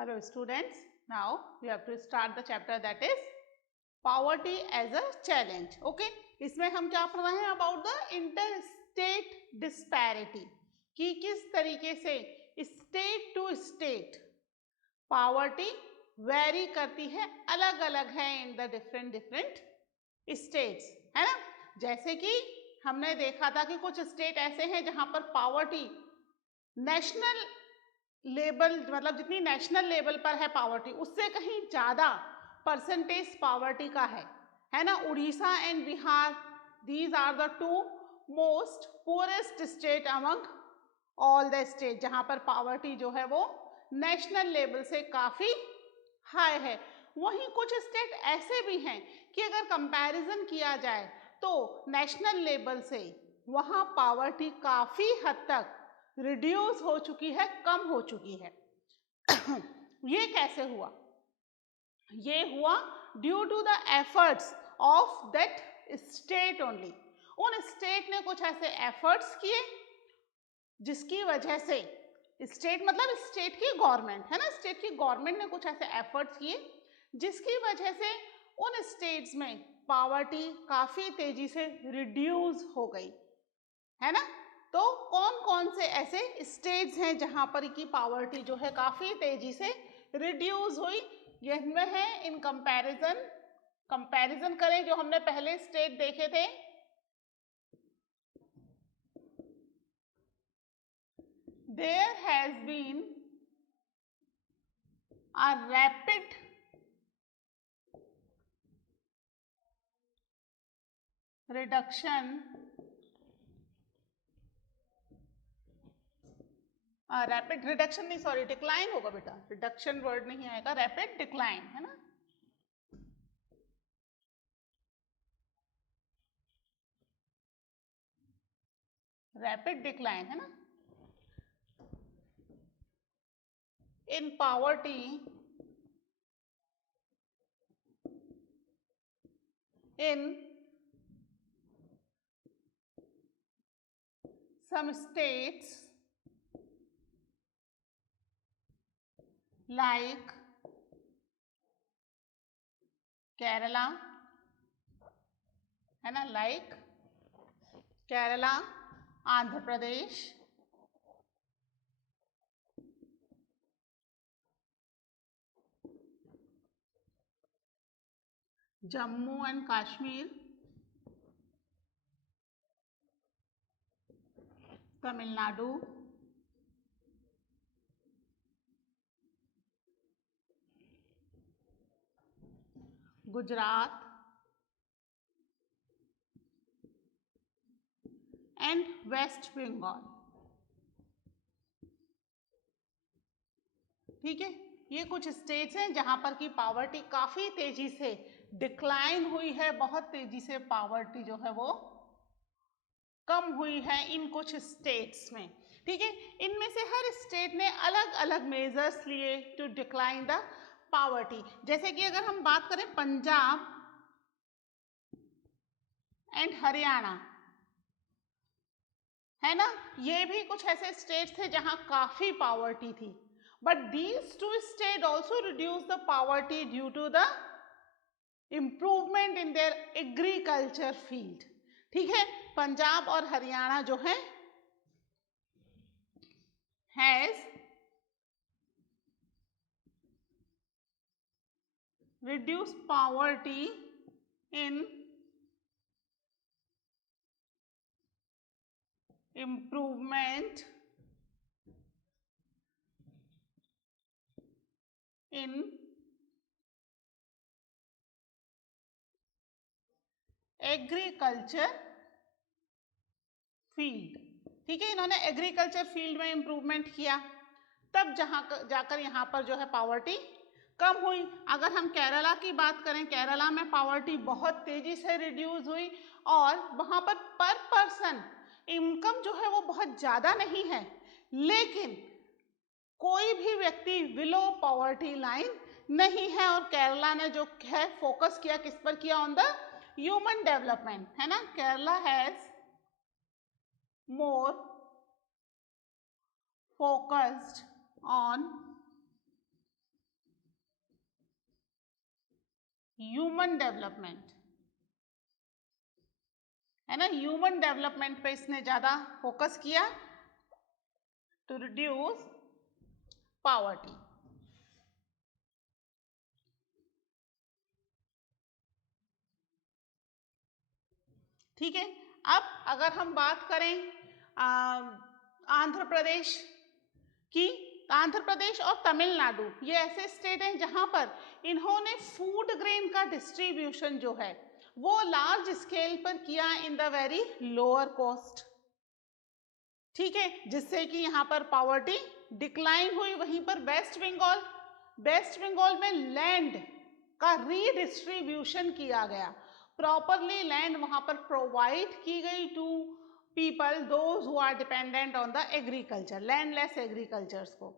Hello students, now we have to start the chapter that is poverty as a challenge. Okay, इसमें हम क्या पढ़ रहे हैं about the interstate disparity कि किस तरीके से state to state poverty vary करती है, अलग अलग है in the different states, है ना। जैसे कि हमने देखा था कि कुछ स्टेट ऐसे हैं जहां पर पावर्टी नेशनल लेवल मतलब जितनी नेशनल लेवल पर है पावर्टी उससे कहीं ज़्यादा परसेंटेज पावर्टी का है ना। Orissa and Bihar, these are the two most poorest state among all the state जहाँ पर पावर्टी जो है वो नेशनल लेवल से काफ़ी हाई है। वहीं कुछ स्टेट ऐसे भी हैं कि अगर कंपैरिजन किया जाए तो नेशनल लेवल से वहाँ पावर्टी काफ़ी हद तक रिड्यूस हो चुकी है, कम हो चुकी है। ये कैसे हुआ? ये हुआ due to the efforts of that state only. उन स्टेट ने कुछ ऐसे एफर्ट्स किए जिसकी वजह से स्टेट मतलब स्टेट की गवर्नमेंट है ना, स्टेट की गवर्नमेंट ने कुछ ऐसे एफर्ट्स किए जिसकी वजह से उन स्टेट्स में पावर्टी काफ़ी तेजी से रिड्यूस हो गई, है ना। तो कौन कौन से ऐसे स्टेट्स हैं जहां पर की पावर्टी जो है काफी तेजी से रिड्यूस हुई? यह है इन कंपैरिजन करें जो हमने पहले स्टेट देखे थे। There has been a rapid reduction rapid reduction नहीं, सॉरी डिक्लाइन होगा बेटा, रिडक्शन वर्ड नहीं आएगा, रैपिड डिक्लाइन है ना। रैपिड डिक्लाइन है ना इन poverty in some states like Kerala, है ना, like Kerala, Andhra Pradesh, Jammu and Kashmir, Tamil Nadu, Gujarat and West Bengal। ठीक है, ये कुछ स्टेट्स हैं जहां पर की पावर्टी काफी तेजी से डिक्लाइन हुई है, बहुत तेजी से पावर्टी जो है वो कम हुई है इन कुछ स्टेट्स में। ठीक है, इनमें से हर स्टेट ने अलग अलग मेजर्स लिए टू डिक्लाइन द पावर्टी। जैसे कि अगर हम बात करें पंजाब एंड हरियाणा, है ना, ये भी कुछ ऐसे स्टेट्स थे जहां काफी पावर्टी थी, but these two state also reduce the poverty due to the improvement in their agriculture field. ठीक है, पंजाब और हरियाणा जो है has reduced poverty in improvement in agriculture field. ठीक है, इन्होंने एग्रीकल्चर फील्ड में इंप्रूवमेंट किया, तब जहां जाकर यहाँ पर जो है पावर्टी कम हुई। अगर हम केरला की बात करें, केरला में पावर्टी बहुत तेजी से रिड्यूस हुई और वहां पर पर्सन इनकम जो है वो बहुत ज़्यादा नहीं है, लेकिन कोई भी व्यक्ति बिलो पॉवर्टी लाइन नहीं है। और केरला ने जो है फोकस किया किस पर किया? ऑन द ह्यूमन डेवलपमेंट, है ना। Kerala has more focused on human development, है ना, ह्यूमन डेवलपमेंट पे इसने ज्यादा फोकस किया टू रिड्यूस पॉवर्टी। ठीक है, अब अगर हम बात करें आंध्र प्रदेश की, आंध्र प्रदेश और तमिलनाडु ये ऐसे स्टेट हैं जहां पर इन्होंने फूड ग्रेन का डिस्ट्रीब्यूशन जो है वो लार्ज स्केल पर किया in the very lower cost. ठीक है, जिससे कि यहाँ पर पॉवर्टी डिक्लाइन हुई। वहीं पर वेस्ट बंगाल में लैंड का रीडिस्ट्रीब्यूशन किया गया, प्रॉपरली लैंड वहां पर प्रोवाइड की गई to people those who are dependent on the agriculture, landless agricultures को।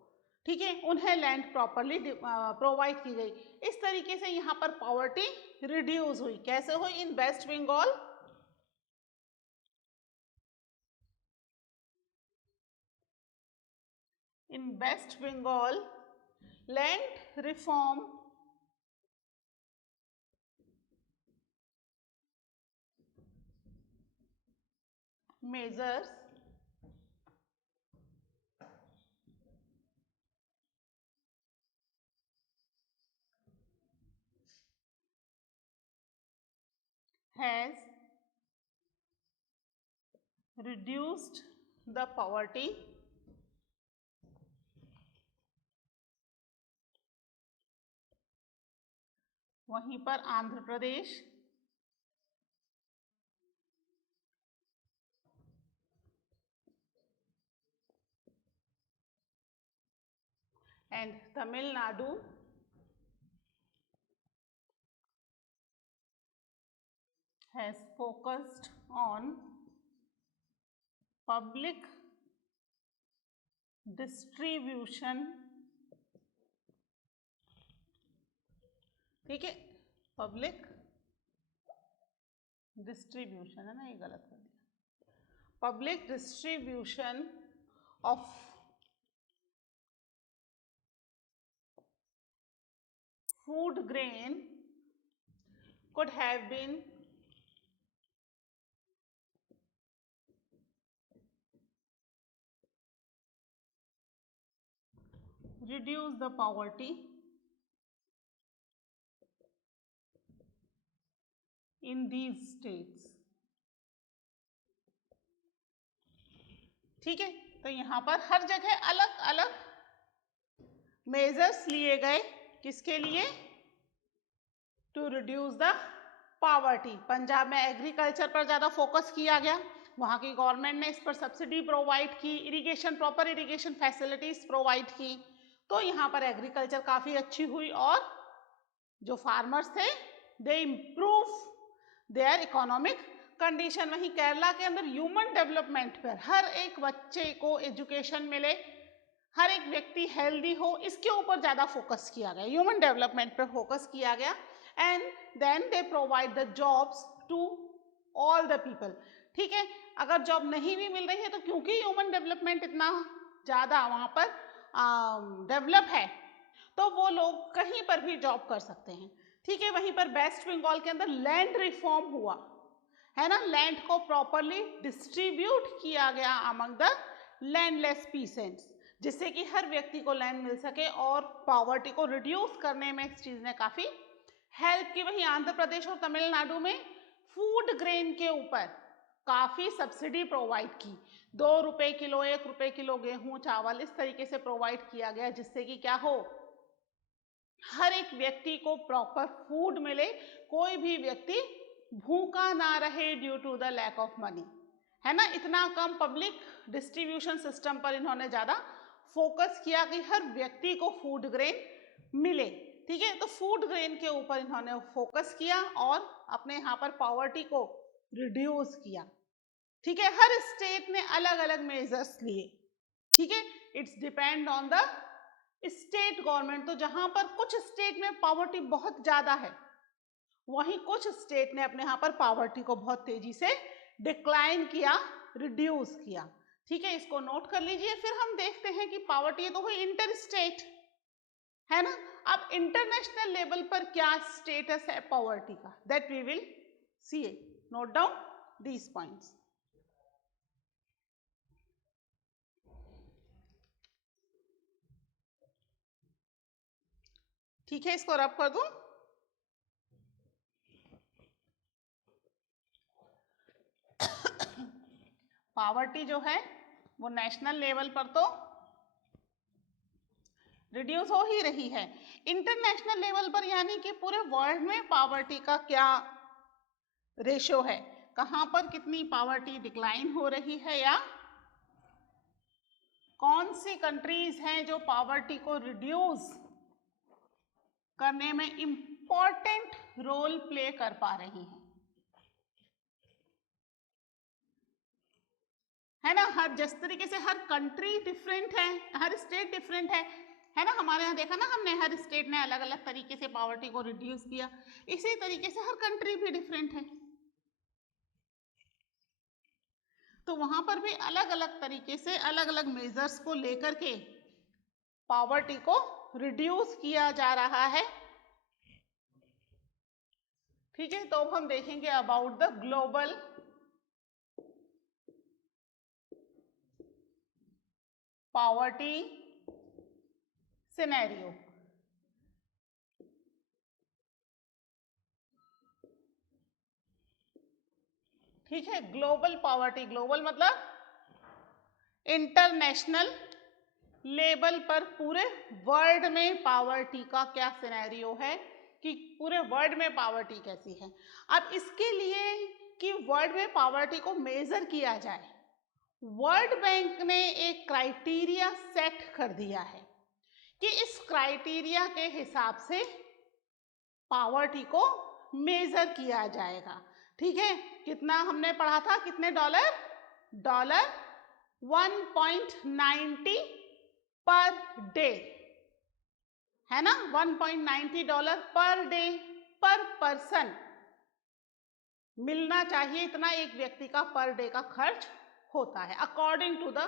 ठीक है, उन्हें लैंड प्रॉपरली प्रोवाइड की गई। इस तरीके से यहाँ पर पॉवर्टी रिड्यूस हुई। कैसे हुई? In West Bengal land reform measures has reduced the poverty वहीं पर Andhra Pradesh and Tamil Nadu has focused on public distribution। ठीक है, पब्लिक डिस्ट्रीब्यूशन है ना, ये गलत कर दिया, public distribution of food grain could have been reduce the poverty in these states। ठीक है, तो यहाँ पर हर जगह अलग अलग मेजर्स लिए गए, किसके लिए? To reduce the poverty. Punjab में एग्रीकल्चर पर ज़्यादा फोकस किया गया, वहाँ की गवर्नमेंट ने इस पर सब्सिडी प्रोवाइड की, irrigation, proper irrigation facilities provide की, तो यहाँ पर एग्रीकल्चर काफ़ी अच्छी हुई और जो फार्मर्स थे दे इम्प्रूव देयर इकोनॉमिक कंडीशन। वहीं केरला के अंदर ह्यूमन डेवलपमेंट पर, हर एक बच्चे को एजुकेशन मिले, हर एक व्यक्ति हेल्दी हो, इसके ऊपर ज़्यादा फोकस किया गया, ह्यूमन डेवलपमेंट पर फोकस किया गया। And then they provide the jobs to all the people. ठीक है, अगर जॉब नहीं भी मिल रही है तो क्योंकि ह्यूमन डेवलपमेंट इतना ज़्यादा वहाँ पर डेवलप है तो वो लोग कहीं पर भी जॉब कर सकते हैं। ठीक है, वहीं पर वेस्ट बंगाल के अंदर लैंड रिफॉर्म हुआ है ना, लैंड को प्रॉपरली डिस्ट्रीब्यूट किया गया अमंग द लैंडलेस पीसेंट्स, जिससे कि हर व्यक्ति को लैंड मिल सके और पॉवर्टी को रिड्यूस करने में इस चीज़ ने काफ़ी हेल्प की। वहीं आंध्र प्रदेश और तमिलनाडु में फूड ग्रेन के ऊपर काफ़ी सब्सिडी प्रोवाइड की, 2 रुपये किलो, 1 रुपये किलो गेहूं, चावल, इस तरीके से प्रोवाइड किया गया, जिससे कि क्या हो, हर एक व्यक्ति को प्रॉपर फूड मिले, कोई भी व्यक्ति भूखा ना रहे due to the lack of money, है ना। इतना कम पब्लिक डिस्ट्रीब्यूशन सिस्टम पर इन्होंने ज़्यादा फोकस किया कि हर व्यक्ति को फूड ग्रेन मिले। ठीक है, तो फूड ग्रेन के ऊपर इन्होंने फोकस किया और अपने यहाँ पर पॉवर्टी को रिड्यूस किया। ठीक है, हर स्टेट ने अलग अलग मेजर्स लिए। ठीक है, it's depend on the state government. तो जहां पर कुछ स्टेट में पॉवर्टी बहुत ज्यादा है, वहीं कुछ स्टेट ने अपने यहाँ पर पॉवर्टी को बहुत तेजी से डिक्लाइन किया, रिड्यूस किया। ठीक है, इसको नोट कर लीजिए। फिर हम देखते हैं कि पॉवर्टी तो हुई इंटर स्टेट, है ना। अब इंटरनेशनल लेवल पर क्या स्टेटस है पॉवर्टी का, that we will see, note down these points. ठीक है, इसको रब कर दूं। पॉवर्टी जो है वो नेशनल लेवल पर तो रिड्यूस हो ही रही है, इंटरनेशनल लेवल पर यानी कि पूरे वर्ल्ड में पॉवर्टी का क्या रेशो है, कहां पर कितनी पॉवर्टी डिक्लाइन हो रही है, या कौन सी कंट्रीज हैं जो पॉवर्टी को रिड्यूस करने में इंपॉर्टेंट रोल प्ले कर पा रही हैं, है ना। हर जिस तरीके से हर कंट्री डिफरेंट है, हर स्टेट डिफरेंट है ना। हमारे यहाँ देखा ना हमने, हर स्टेट ने अलग अलग तरीके से पॉवर्टी को रिड्यूस किया, इसी तरीके से हर कंट्री भी डिफरेंट है, तो वहां पर भी अलग अलग तरीके से अलग अलग मेजर्स को लेकर के पॉवर्टी को रिड्यूस किया जा रहा है। ठीक है, तो अब हम देखेंगे about the global poverty scenario. ठीक है, ग्लोबल पॉवर्टी, ग्लोबल मतलब इंटरनेशनल लेवल पर पूरे वर्ल्ड में पॉवर्टी का क्या सिनेरियो है, कि पूरे वर्ल्ड में पॉवर्टी कैसी है। अब इसके लिए कि वर्ल्ड में पॉवर्टी को मेजर किया जाए, वर्ल्ड बैंक ने एक क्राइटेरिया सेट कर दिया है कि इस क्राइटेरिया के हिसाब से पॉवर्टी को मेजर किया जाएगा। ठीक है, कितना हमने पढ़ा था, कितने डॉलर, डॉलर 1.90 पर डे, है ना, 1.90 डॉलर पर डे पर पर्सन मिलना चाहिए, इतना एक व्यक्ति का पर डे का खर्च होता है according to the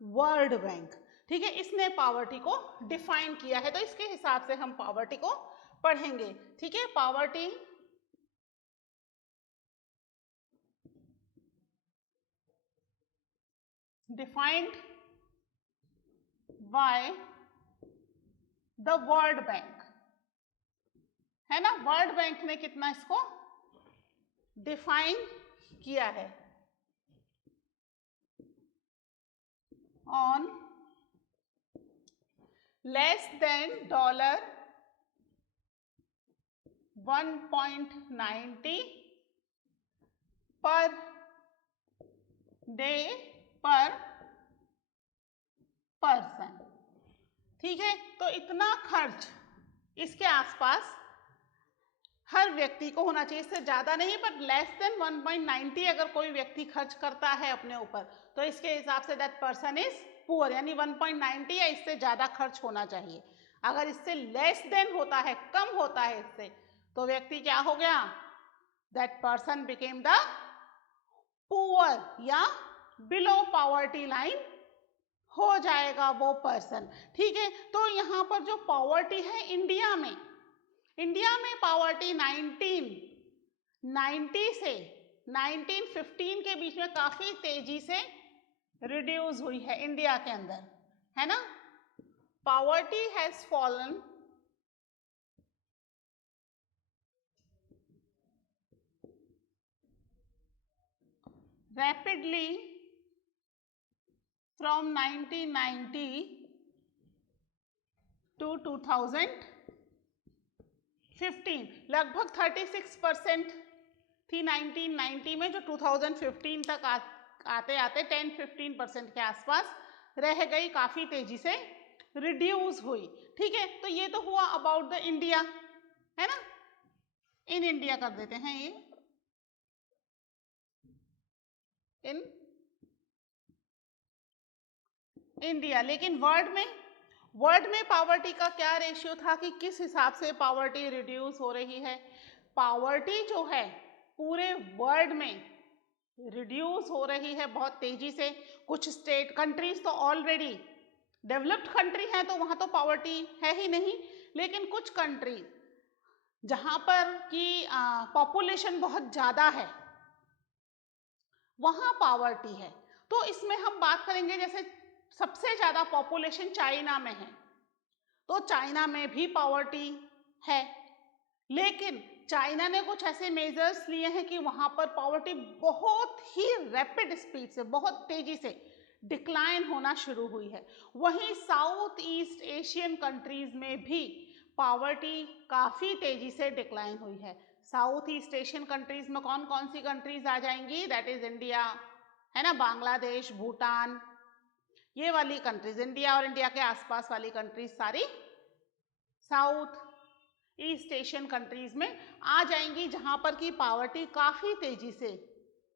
World Bank. ठीक है, इसने पॉवर्टी को डिफाइन किया है, तो इसके हिसाब से हम पॉवर्टी को पढ़ेंगे। ठीक है, poverty defined by the World bank, है ना, वर्ल्ड बैंक ने कितना इसको डिफाइन किया है, on less than dollar 1.90 per day पर पर्सन। ठीक है, तो इतना खर्च इसके आसपास हर व्यक्ति को होना चाहिए, इससे ज्यादा नहीं, पर लेस देन 1.90 अगर कोई व्यक्ति खर्च करता है अपने ऊपर, तो इसके हिसाब say that person is poor, यानी 1.90 या इससे ज्यादा खर्च होना चाहिए। अगर इससे लेस देन होता है, कम होता है इससे, तो व्यक्ति क्या हो गया, that person became the poor या बिलो पॉवर्टी लाइन हो जाएगा वो पर्सन। ठीक है, तो यहाँ पर जो पॉवर्टी है इंडिया में पॉवर्टी 1990 से 1915 के बीच में काफी तेजी से रिड्यूस हुई है इंडिया के अंदर, है ना। Poverty has fallen rapidly from 1990 to 2015, लगभग 36% थी 1990 में, जो 2015 तक आते आते 10-15% के आसपास रह गई, काफी तेजी से रिड्यूस हुई। ठीक है, तो ये तो हुआ अबाउट द इंडिया, है ना, इन इंडिया कर देते हैं ये इन इंडिया। लेकिन वर्ल्ड में पॉवर्टी का क्या रेशियो था, कि किस हिसाब से पॉवर्टी रिड्यूस हो रही है। पॉवर्टी जो है पूरे वर्ल्ड में रिड्यूस हो रही है बहुत तेजी से। कुछ स्टेट कंट्रीज तो ऑलरेडी डेवलप्ड कंट्री है, तो वहां तो पॉवर्टी है ही नहीं, लेकिन कुछ कंट्रीज जहां पर की पॉपुलेशन बहुत ज्यादा है वहां पॉवर्टी है। तो इसमें हम बात करेंगे, जैसे सबसे ज्यादा पॉपुलेशन चाइना में है, तो चाइना में भी पॉवर्टी है, लेकिन चाइना ने कुछ ऐसे मेजर्स लिए हैं कि वहां पर पॉवर्टी बहुत ही रैपिड स्पीड से, बहुत तेजी से डिक्लाइन होना शुरू हुई है। वहीं साउथ ईस्ट एशियन कंट्रीज में भी पॉवर्टी काफी तेजी से डिक्लाइन हुई है। साउथ ईस्ट एशियन कंट्रीज में कौन कौन सी कंट्रीज आ जाएंगी? दैट इज इंडिया, है ना, बांग्लादेश, भूटान, ये वाली कंट्रीज, इंडिया और इंडिया के आसपास वाली कंट्रीज सारी साउथ ईस्ट एशियन कंट्रीज में आ जाएंगी, जहां पर की पॉवर्टी काफी तेजी से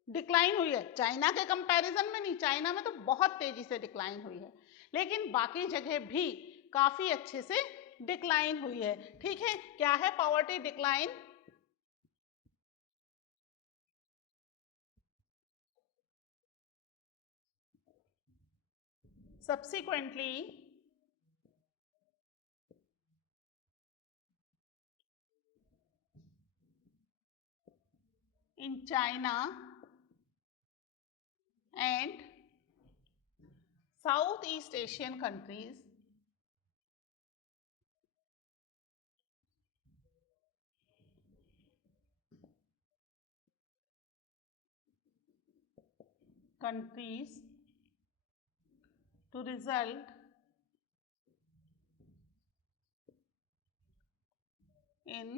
डिक्लाइन हुई है। चाइना के कंपैरिजन में नहीं, चाइना में तो बहुत तेजी से डिक्लाइन हुई है, लेकिन बाकी जगह भी काफी अच्छे से डिक्लाइन हुई है। ठीक है, क्या है poverty decline? Subsequently, in China and Southeast Asian countries, to result in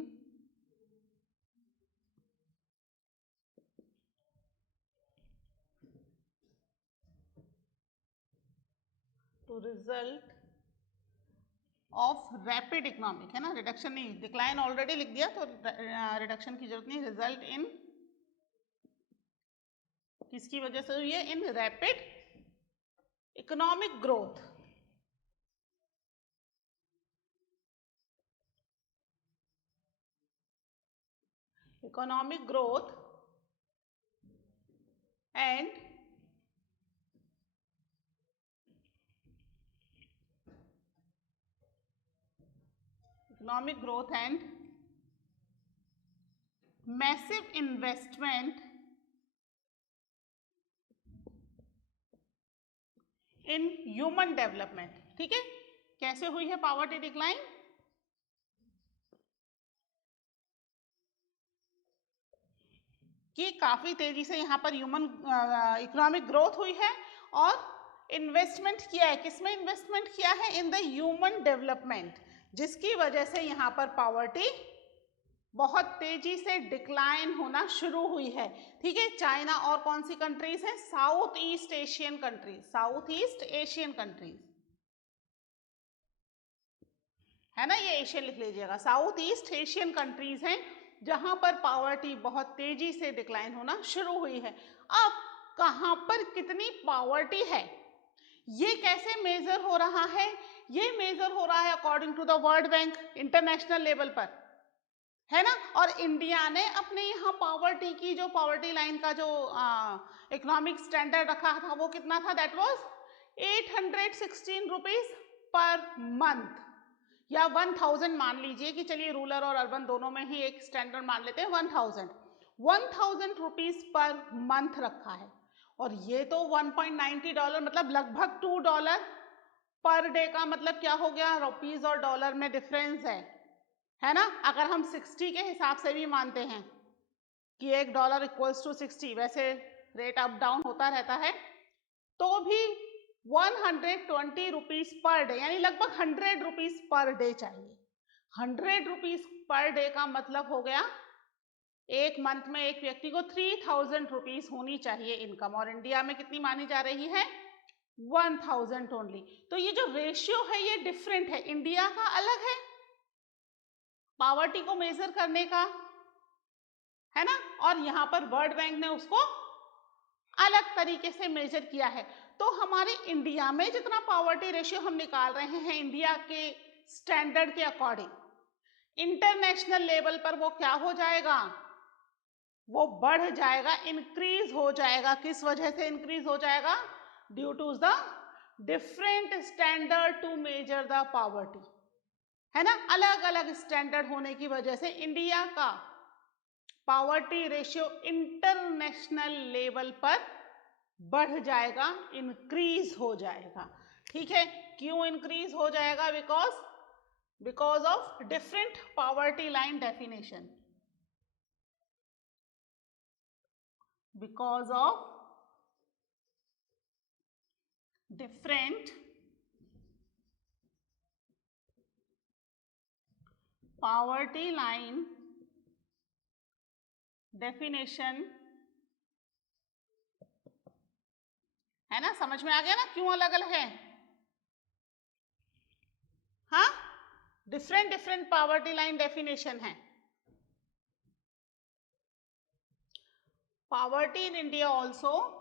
of rapid economic, है ना, रिडक्शन नहीं, डिक्लाइन ऑलरेडी लिख दिया तो रिडक्शन की जरूरत नहीं। रिजल्ट इन किसकी वजह से हुई है? In rapid economic growth. Economic growth and economic growth and massive investment in human development। ठीक है, कैसे हुई है पॉवर्टी डिक्लाइन? कि काफी तेजी से यहाँ पर ह्यूमन इकोनॉमिक ग्रोथ हुई है और इन्वेस्टमेंट किया है। किसमें इन्वेस्टमेंट किया है? इन द ह्यूमन डेवलपमेंट, जिसकी वजह से यहाँ पर पॉवर्टी बहुत तेजी से डिक्लाइन होना शुरू हुई है। ठीक है, चाइना और कौन सी कंट्रीज हैं? South east Asian countries, south east Asian countries, है ना, ये एशियन लिख लीजिएगा। साउथ ईस्ट एशियन कंट्रीज हैं जहां पर पॉवर्टी बहुत तेजी से डिक्लाइन होना शुरू हुई है। अब कहां पर कितनी पॉवर्टी है, ये कैसे मेजर हो रहा है? ये मेजर हो रहा है according to the World Bank, international level पर, है ना। और इंडिया ने अपने यहाँ पॉवर्टी की जो पॉवर्टी लाइन का जो इकोनॉमिक स्टैंडर्ड रखा था वो कितना था? That was 816 rupees per month, या 1000 मान लीजिए कि चलिए रूरल और अर्बन दोनों में ही एक स्टैंडर्ड मान लेते हैं। 1000 रुपीज पर मंथ रखा है, और ये तो $1.90 मतलब लगभग $2 पर डे का, मतलब क्या हो गया, रुपीज और डॉलर में डिफरेंस है ना। अगर हम 60 के हिसाब से भी मानते हैं कि $1 इक्वल्स टू 60, वैसे रेट अप डाउन होता रहता है, तो भी 120 रुपीज पर डे, यानी लगभग 100 रुपीज पर डे चाहिए। 100 रुपीज पर डे का मतलब हो गया एक मंथ में एक व्यक्ति को 3000 रुपीज होनी चाहिए इनकम, और इंडिया में कितनी मानी जा रही है? 1000 ओनली। तो ये जो रेशियो है ये डिफरेंट है, इंडिया का अलग है पॉवर्टी को मेजर करने का, है ना, और यहाँ पर वर्ल्ड बैंक ने उसको अलग तरीके से मेजर किया है। तो हमारे इंडिया में जितना पॉवर्टी रेशियो हम निकाल रहे हैं इंडिया के स्टैंडर्ड के अकॉर्डिंग, इंटरनेशनल लेवल पर वो क्या हो जाएगा? वो बढ़ जाएगा, इंक्रीज हो जाएगा। किस वजह से इंक्रीज हो जाएगा? Due to the different standard to measure the poverty, है ना, अलग अलग स्टैंडर्ड होने की वजह से इंडिया का पावर्टी रेशियो इंटरनेशनल लेवल पर बढ़ जाएगा, इंक्रीज हो जाएगा। ठीक है, क्यों इंक्रीज हो जाएगा? Because of different poverty line definition, because of different poverty line definition. है ना, समझ में आ गया ना क्यों अलग अलग है? हाँ, different different poverty line definition है। Poverty in India also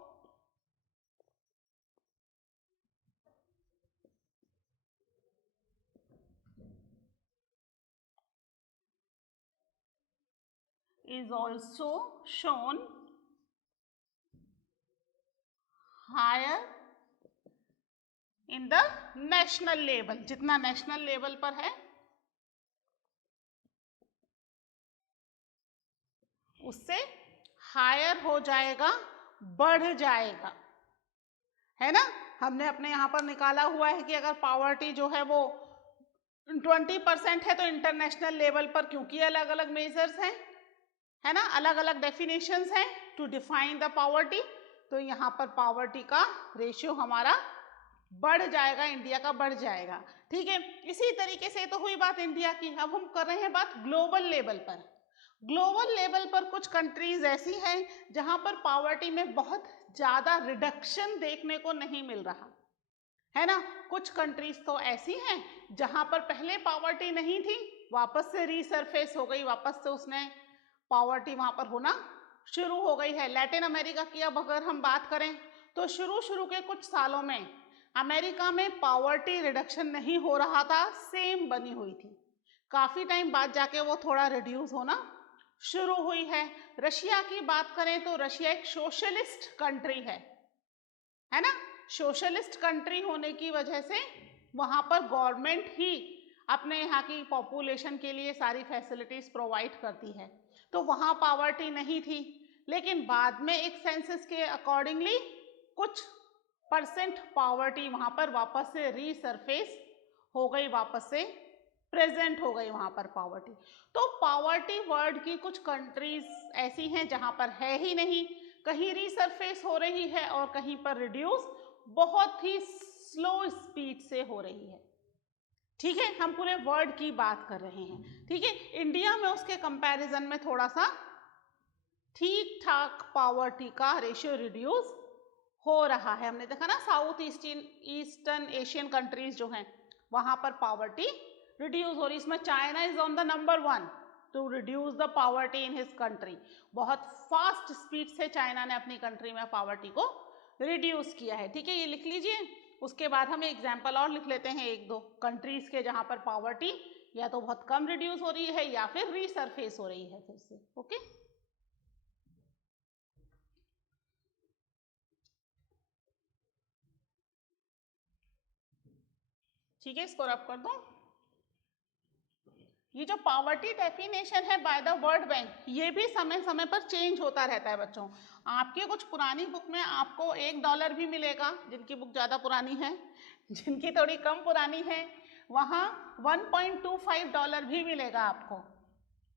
is also shown higher in the national level, जितना नेशनल लेवल पर है उससे हायर हो जाएगा, बढ़ जाएगा। है ना, हमने अपने यहाँ पर निकाला हुआ है कि अगर पावर्टी जो है वो 20% है तो इंटरनेशनल लेवल पर, क्योंकि अलग अलग मेजर्स हैं, है ना, अलग अलग डेफिनेशंस हैं टू डिफाइन द पावर्टी, तो यहाँ पर पावर्टी का रेशियो हमारा बढ़ जाएगा, इंडिया का बढ़ जाएगा। ठीक है, इसी तरीके से तो हुई बात इंडिया की। अब हम कर रहे हैं बात ग्लोबल लेवल पर। ग्लोबल लेवल पर कुछ कंट्रीज ऐसी हैं जहां पर पावर्टी में बहुत ज्यादा रिडक्शन देखने को नहीं मिल रहा, है ना। कुछ कंट्रीज तो ऐसी हैं जहां पर पहले पावर्टी नहीं थी, वापस से रीसरफेस हो गई, वापस से उसने पावर्टी वहां पर होना शुरू हो गई है। लैटिन अमेरिका की अब अगर हम बात करें तो शुरू के कुछ सालों में अमेरिका में पावर्टी रिडक्शन नहीं हो रहा था, सेम बनी हुई थी। काफी टाइम बाद जाके वो थोड़ा रिड्यूस होना शुरू हुई है। रशिया की बात करें तो रशिया एक सोशलिस्ट कंट्री है ना। सोशलिस्ट कंट्री होने की वजह से वहां पर गवर्नमेंट ही अपने यहाँ की पॉपुलेशन के लिए सारी फैसिलिटीज प्रोवाइड करती है, तो वहां पावर्टी नहीं थी। लेकिन बाद में एक सेंसस के अकॉर्डिंगली कुछ परसेंट पावर्टी वहां पर वापस से रीसरफेस हो गई, वापस से प्रेजेंट हो गई वहां पर पावर्टी। तो पावर्टी वर्ल्ड की कुछ कंट्रीज ऐसी हैं जहां पर है ही नहीं, कहीं रीसरफेस हो रही है और कहीं पर रिड्यूस बहुत ही स्लो स्पीड से हो रही है। ठीक है, हम पूरे वर्ल्ड की बात कर रहे हैं। ठीक है, इंडिया में उसके कंपैरिजन में थोड़ा सा ठीक ठाक पावर्टी का रेशियो रिड्यूस हो रहा है। हमने देखा ना, साउथ ईस्टर्न एशियन कंट्रीज जो हैं वहां पर पावर्टी रिड्यूस हो रही। इसमें China is on the number 1 to reduce the poverty in his country. बहुत फास्ट स्पीड से चाइना ने अपनी कंट्री में पावर्टी को रिड्यूस किया है। ठीक है, ये लिख लीजिए। उसके बाद हम एग्जाम्पल और लिख लेते हैं एक दो कंट्रीज के जहां पर पावर्टी या तो बहुत कम रिड्यूस हो रही है या फिर रीसरफेस हो रही है फिर से। ओके, ठीक है, इसको रब कर दो। ये जो पावर्टी डेफिनेशन है बाय द वर्ल्ड बैंक, ये भी समय समय पर चेंज होता रहता है बच्चों। आपके कुछ पुरानी बुक में आपको $1 भी मिलेगा, जिनकी बुक ज़्यादा पुरानी है, जिनकी थोड़ी कम पुरानी है वहाँ $1.25 भी मिलेगा आपको,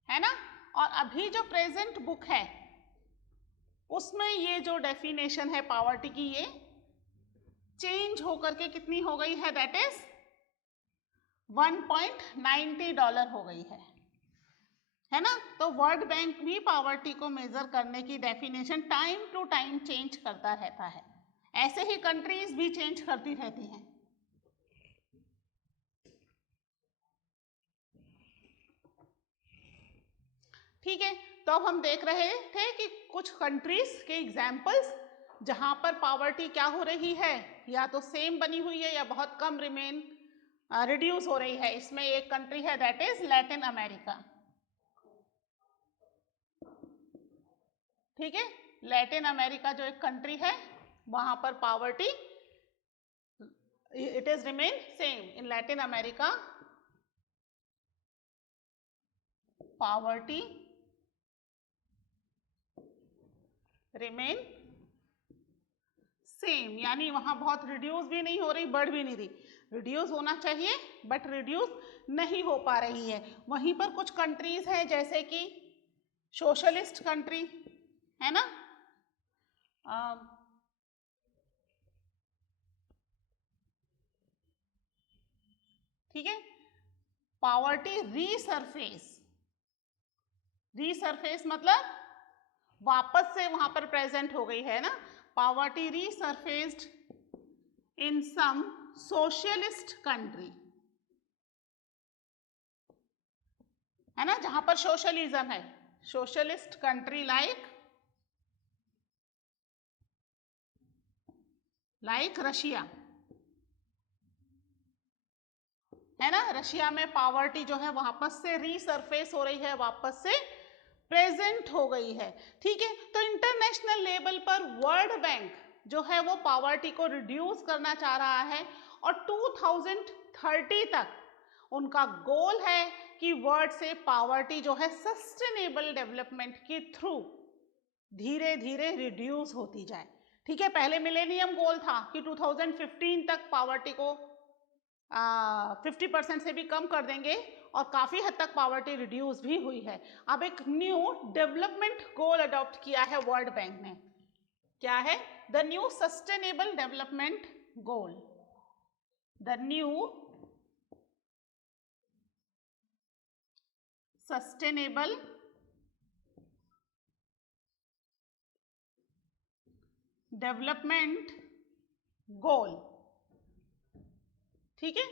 है ना। और अभी जो प्रेजेंट बुक है उसमें ये जो डेफिनेशन है पावर्टी की, ये चेंज होकर के कितनी हो गई है, दैट इज $1.90 हो गई है ना। तो वर्ल्ड बैंक भी पावर्टी को मेजर करने की definition time to time change करता रहता है, ऐसे ही कंट्रीज भी चेंज करती रहती हैं। ठीक है, तो अब हम देख रहे थे कि कुछ कंट्रीज के एग्जाम्पल्स जहां पर पावर्टी क्या हो रही है, या तो सेम बनी हुई है या बहुत कम रिड्यूस हो रही है। इसमें एक कंट्री है दैट इज लैटिन अमेरिका। ठीक है, लैटिन अमेरिका जो एक कंट्री है वहां पर poverty it is remain same in Latin America. Poverty remain same, यानी वहां बहुत रिड्यूस भी नहीं हो रही, बढ़ भी नहीं रही। रिड्यूस होना चाहिए बट रिड्यूस नहीं हो पा रही है। वहीं पर कुछ कंट्रीज हैं जैसे कि सोशलिस्ट कंट्री है ना, ठीक है, पॉवर्टी रीसरफेस मतलब वापस से वहां पर प्रेजेंट हो गई है ना, पॉवर्टी रीसरफेस्ड इन सम सोशलिस्ट कंट्री, है ना, जहां पर सोशलिज्म है, सोशलिस्ट कंट्री लाइक रशिया, है ना, रशिया में पॉवर्टी जो है वापस से रीसरफेस हो रही है, वापस से प्रेजेंट हो गई है। ठीक है, तो इंटरनेशनल लेवल पर वर्ल्ड बैंक जो है वो पॉवर्टी को रिड्यूस करना चाह रहा है और 2030 तक उनका गोल है कि वर्ल्ड से पॉवर्टी जो है सस्टेनेबल डेवलपमेंट के थ्रू धीरे धीरे रिड्यूस होती जाए। ठीक है, पहले मिलेनियम गोल था कि 2015 तक पॉवर्टी को 50% से भी कम कर देंगे और काफी हद तक पॉवर्टी रिड्यूस भी हुई है। अब एक न्यू डेवलपमेंट गोल अडॉप्ट किया है वर्ल्ड बैंक ने, क्या है, the new sustainable development goal, the new sustainable development goal. ठीक है,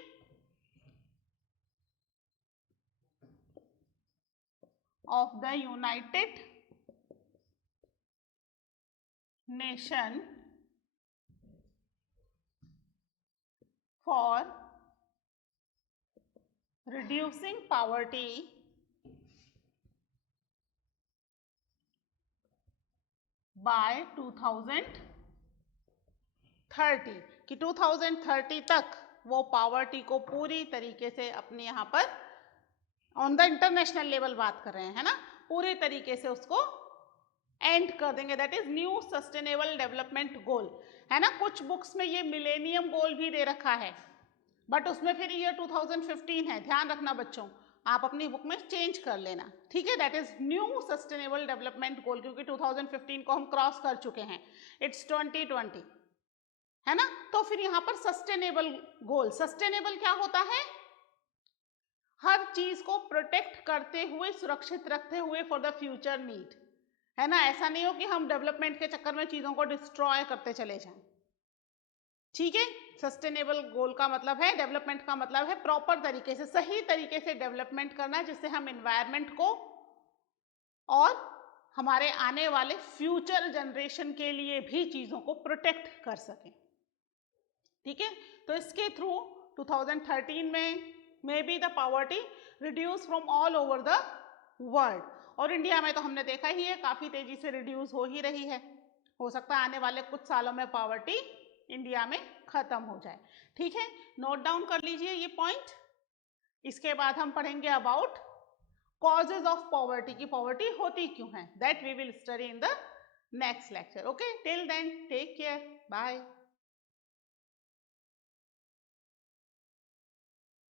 of the United Nation for reducing poverty by 2030, कि 2030 तक वो पॉवर्टी को पूरी तरीके से अपने यहाँ पर ऑन द इंटरनेशनल लेवल बात कर रहे हैं, है ना, पूरी तरीके से उसको एंड कर देंगे। That is new sustainable development goal, है ना। कुछ बुक्स में ये मिलेनियम गोल भी दे रखा है बट उसमें फिर ईयर 2015 है, ध्यान रखना बच्चों, आप अपनी बुक में चेंज कर लेना। ठीक है, that is new sustainable development goal, क्योंकि 2015 को हम क्रॉस कर चुके हैं, इट्स 2020, है ना। तो फिर यहाँ पर सस्टेनेबल गोल, सस्टेनेबल क्या होता है, हर चीज को प्रोटेक्ट करते हुए, सुरक्षित रखते हुए फॉर द फ्यूचर नीड, है ना। ऐसा नहीं हो कि हम डेवलपमेंट के चक्कर में चीजों को डिस्ट्रॉय करते चले जाएं। ठीक है, सस्टेनेबल गोल का मतलब है, डेवलपमेंट का मतलब है प्रॉपर तरीके से, सही तरीके से डेवलपमेंट करना, जिससे हम एनवायरनमेंट को और हमारे आने वाले फ्यूचर जनरेशन के लिए भी चीजों को प्रोटेक्ट कर सकें। ठीक है, तो इसके थ्रू 2013 में may be the poverty reduce from all over the world, और इंडिया में तो हमने देखा ही है काफी तेजी से रिड्यूस हो ही रही है। हो सकता है आने वाले कुछ सालों में पॉवर्टी इंडिया में खत्म हो जाए। ठीक है, नोट डाउन कर लीजिए ये पॉइंट। इसके बाद हम पढ़ेंगे अबाउट कॉजेज ऑफ पॉवर्टी, की पॉवर्टी होती क्यों है, that we will study in the next lecture. Okay, till then take care, bye.